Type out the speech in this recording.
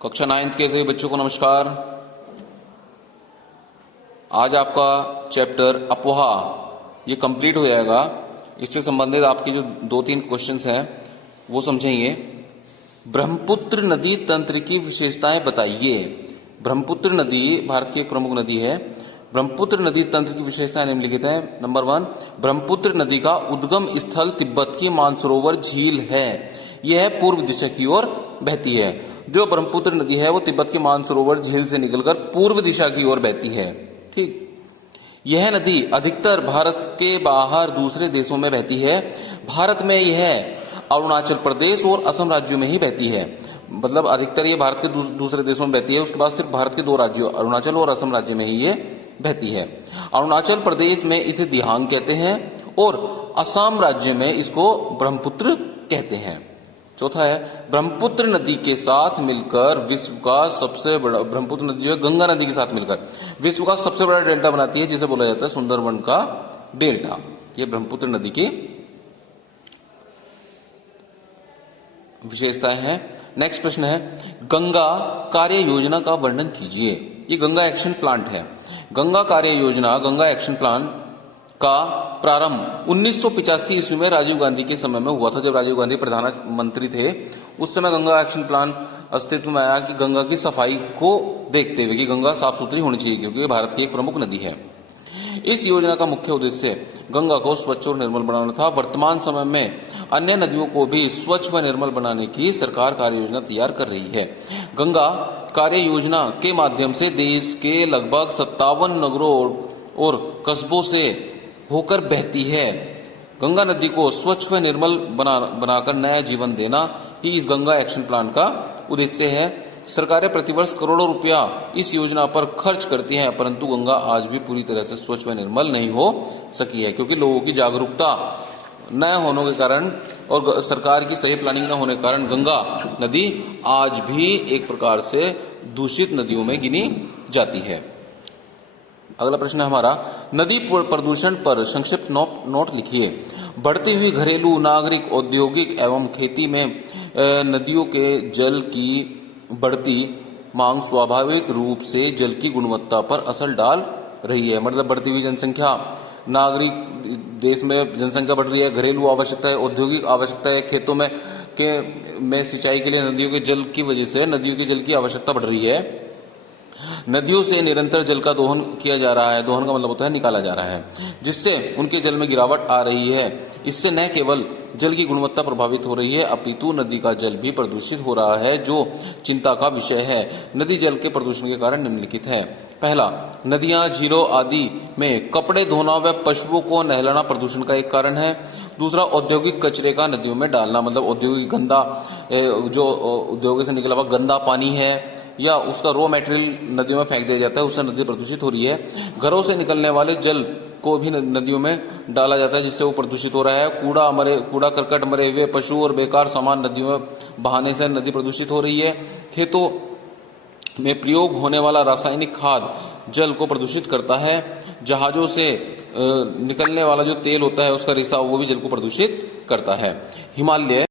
कक्षा 9th के सभी बच्चों को नमस्कार। आज आपका चैप्टर अपोहा ये कंप्लीट हो जाएगा। इससे संबंधित आपकी जो 2-3 क्वेश्चंस हैं वो समझेंगे। ब्रह्मपुत्र नदी तंत्र की विशेषताएं बताइए। ब्रह्मपुत्र नदी भारत की एक प्रमुख नदी है। ब्रह्मपुत्र नदी तंत्र की विशेषताएं निम्नलिखित है। नंबर 1, ब्रह्मपुत्र नदी का उद्गम स्थल तिब्बत की मानसरोवर झील है। यह पूर्व दिशा की ओर बहती है। जो ब्रह्मपुत्र नदी है वो तिब्बत के मानसरोवर झील से निकलकर पूर्व दिशा की ओर बहती है। ठीक, यह नदी अधिकतर भारत के बाहर दूसरे देशों में बहती है। भारत में यह अरुणाचल प्रदेश और असम राज्यों में ही बहती है। मतलब अधिकतर ये भारत के दूसरे देशों में बहती है। उसके बाद सिर्फ भारत के 2 राज्यों अरुणाचल और असम राज्य में ही ये बहती है। अरुणाचल प्रदेश में इसे दिहांग कहते हैं और असम राज्य में इसको ब्रह्मपुत्र कहते हैं। चौथा है, ब्रह्मपुत्र नदी के साथ मिलकर विश्व का सबसे बड़ा, ब्रह्मपुत्र नदी जो है गंगा नदी के साथ मिलकर विश्व का सबसे बड़ा डेल्टा बनाती है, जिसे बोला जाता है सुंदरवन का डेल्टा। ये ब्रह्मपुत्र नदी की विशेषताएं हैं। नेक्स्ट प्रश्न है, गंगा कार्य योजना का वर्णन कीजिए। ये गंगा एक्शन प्लांट है। गंगा कार्य योजना, गंगा एक्शन प्लान का प्रारंभ 1985 ईस्वी में राजीव गांधी के समय में हुआ था। जब राजीव गांधी प्रधानमंत्री थे उस समय गंगा एक्शन प्लान अस्तित्व में आया कि गंगा की सफाई को देखते हुए कि गंगा साफ सुथरी होनी चाहिए, क्योंकि भारत की एक प्रमुख नदी है। इस योजना का मुख्य उद्देश्य गंगा को स्वच्छ और निर्मल बनाना था। वर्तमान समय में अन्य नदियों को भी स्वच्छ व निर्मल बनाने की सरकार कार्य योजना तैयार कर रही है। गंगा कार्य योजना के माध्यम से देश के लगभग 57 नगरों और कस्बों से होकर बहती है। गंगा नदी को स्वच्छ व निर्मल बनाकर नया जीवन देना ही इस गंगा एक्शन प्लान का उद्देश्य है। सरकारें प्रतिवर्ष करोड़ों रुपया इस योजना पर खर्च करती हैं, परंतु गंगा आज भी पूरी तरह से स्वच्छ व निर्मल नहीं हो सकी है, क्योंकि लोगों की जागरूकता न होने के कारण और सरकार की सही प्लानिंग न होने के कारण गंगा नदी आज भी एक प्रकार से दूषित नदियों में गिनी जाती है। अगला प्रश्न है हमारा, नदी प्रदूषण पर संक्षिप्त नोट लिखिए। बढ़ती हुई घरेलू, नागरिक, औद्योगिक एवं खेती में नदियों के जल की बढ़ती मांग स्वाभाविक रूप से जल की गुणवत्ता पर असर डाल रही है। मतलब बढ़ती हुई जनसंख्या, नागरिक, देश में जनसंख्या बढ़ रही है, घरेलू आवश्यकता है, औद्योगिक आवश्यकता है, खेतों में सिंचाई के लिए नदियों के जल की वजह से नदियों के जल की आवश्यकता बढ़ रही है। नदियों से निरंतर जल का दोहन किया जा रहा है। दोहन का मतलब होता है निकाला जा रहा है, जिससे उनके जल में गिरावट आ रही है। इससे न केवल जल की गुणवत्ता प्रभावित हो रही है, अपितु नदी का जल भी प्रदूषित हो रहा है, जो चिंता का विषय है। नदी जल के प्रदूषण के कारण निम्नलिखित है। पहला, नदियां, झीलों आदि में कपड़े धोना व पशुओं को नहलाना प्रदूषण का एक कारण है। दूसरा, औद्योगिक कचरे का नदियों में डालना, मतलब औद्योगिक गंदा, जो उद्योग से निकला हुआ गंदा पानी है या उसका रॉ मटेरियल नदियों में फेंक दिया जाता है, उससे नदी प्रदूषित हो रही है। घरों से निकलने वाले जल को भी नदियों में डाला जाता है, जिससे वो प्रदूषित हो रहा है। कूड़ा करकट, मरे हुए पशु और बेकार सामान नदियों में बहाने से नदी प्रदूषित हो रही है। खेतों में प्रयोग होने वाला रासायनिक खाद जल को प्रदूषित करता है। जहाजों से निकलने वाला जो तेल होता है उसका रिसाव, वो भी जल को प्रदूषित करता है। हिमालय